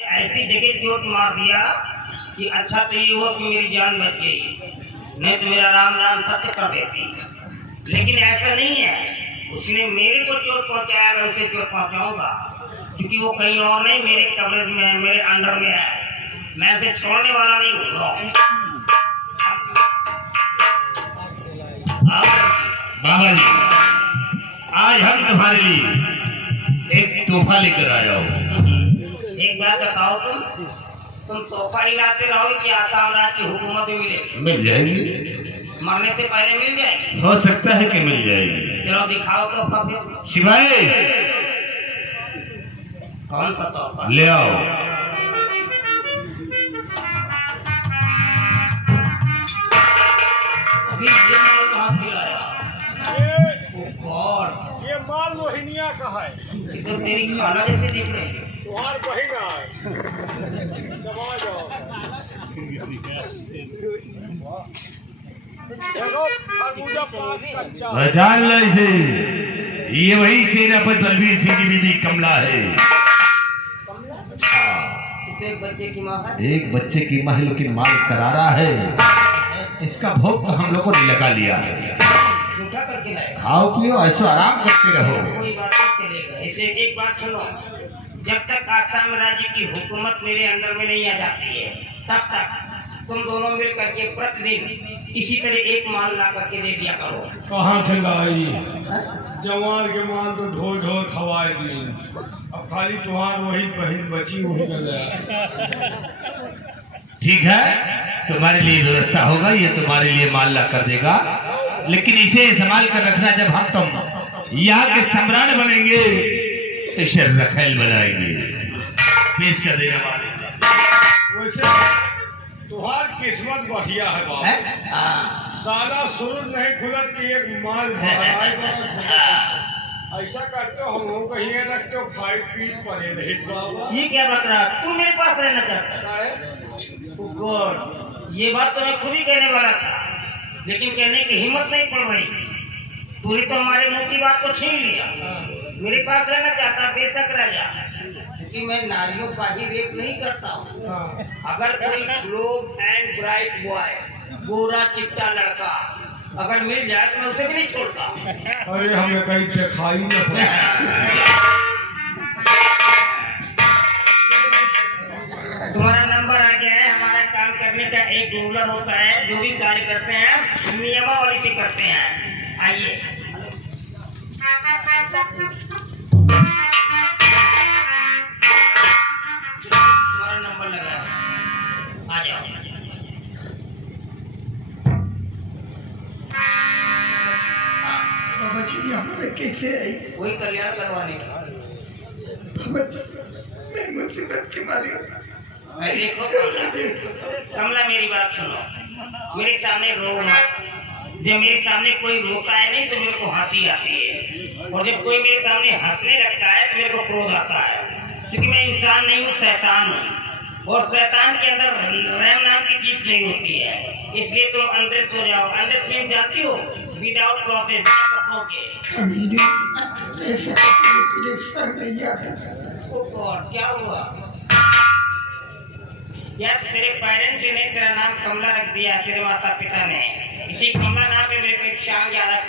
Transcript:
ऐसी जगह चोट मार दिया कि अच्छा तो ये हुआ कि मेरी जान बच गई, नहीं तो मेरा राम राम सत्य कर देती। लेकिन ऐसा नहीं है, उसने मेरे को चोट पहुंचाया, मैं उसे चोट पहुंचाऊंगा, क्योंकि वो कहीं और नहीं, मेरे कवरेज में है, मेरे अंडर में है। मैं उसे छोड़ने वाला नहीं हूँ। बाबा जी, आज हम तुम्हारे लिए एक तोहफा लेकर आया हूँ। एक बात बताओ, तुम तोहफा ही लाते रहोगे कि आसाम राज्य की हुकूमत भी मिले? मिल जाएगी, मरने से पहले मिल जाएगी। हो सकता है कि मिल जाएगी। चलो दिखाओ तोहफा फिर। शिवाय कौन सा तोहफा? ले आओ। अभी ये मैं कहाँ से लाया? Oh God! ये माल मोहिनिया का है। ये तो मेरी खाना जैसे दिख रही है। तुम्हार बहिना है। दबा जाओ। देखो खरबूजा पाक कच्चा है। पहचान लो इसे, ये वही सेनापति बलबीर सिंह की बीबी कमला है। तो एक बच्चे की माँ है। एक बच्चे की माँ है, लेकिन माल करारा है। इसका भोग हम लोगों ने लगा लिया है। झूठा करके लाए। खाओ पियो, ऐसा आराम करते रहो। कोई बात नहीं चलेगा। इसे एक बात सुनो, जब तक आसाम राज्य की हुकूमत मेरे अंडर में नहीं आ जाती है, तब तक तुम दोनों मिल करके प्रतिदिन इसी तरह एक माल ला करके दे दिया करो। कहाँ से लाई? जवान के माल तो ढो ढो खवाएगी। अब खाली तुम्हार वही बहन बची हुई ठीक है, तुम्हारे लिए व्यवस्था होगा, ये तुम्हारे लिए माल ला कर देगा, लेकिन इसे संभाल कर रखना। जब हम तुम यहाँ के सम्राट बनेंगे तो इसे रखेल बनाएंगे, पेश कर देने वाले। वैसे तुम्हार किस्मत बढ़िया है बाबा। हाँ। साला सूरज नहीं खुलत कि एक माल ऐसा करते हो, हम लोग कहीं रखते हो, फाइट पीट पड़े नहीं बाबा। ये क्या बक रहा? तू मेरे पास रहना चाहता है? Oh God! ये बात तो मैं खुद ही कहने वाला था, लेकिन कहने की हिम्मत नहीं पड़ रही। तूने तो हमारे मुंह की बात को छीन लिया। मेरे पास रहना चाहता, बेशक रह जा, क्योंकि मैं नारियों का ही रेप नहीं करता हूँ। अगर कोई ग्लोब एंड ब्राइट बॉय, गोरा चिट्टा लड़का अगर मिल जाए तो मैं उसे भी नहीं छोड़ता। अरे हमें कहीं से खाई न पड़े। तुम्हारा नंबर आ गया है। हमारा काम करने का एक रूलर होता है, जो भी कार्य करते हैं नियमावली से करते हैं। आइए। तुम्हारा नंबर लगा है, आ जाओ। हमें कैसे आई? वही कल्याण करवाने का। मैं मुसीबत की मारी। देखो कमला, मेरी बात सुनो, मेरे सामने रो मत। जब मेरे सामने कोई रोता है नहीं तो मेरे को हंसी आती है, और जब कोई मेरे सामने हंसने लगता है तो मेरे को क्रोध आता है, क्योंकि मैं इंसान नहीं हूँ, शैतान हूँ, और शैतान के अंदर रहम नाम की चीज नहीं होती है। इसलिए तुम अंदर सो जाओ। अंदर तुम जाती हो विदाउट प्रोसेस, कपड़ों के। ऐसा सर नहीं आता। क्या हुआ? यार तेरे पेरेंट्स ने तेरा नाम कमला रख दिया, तेरे माता पिता ने। इसी कमला नाम पे मेरे को एक शाम याद है,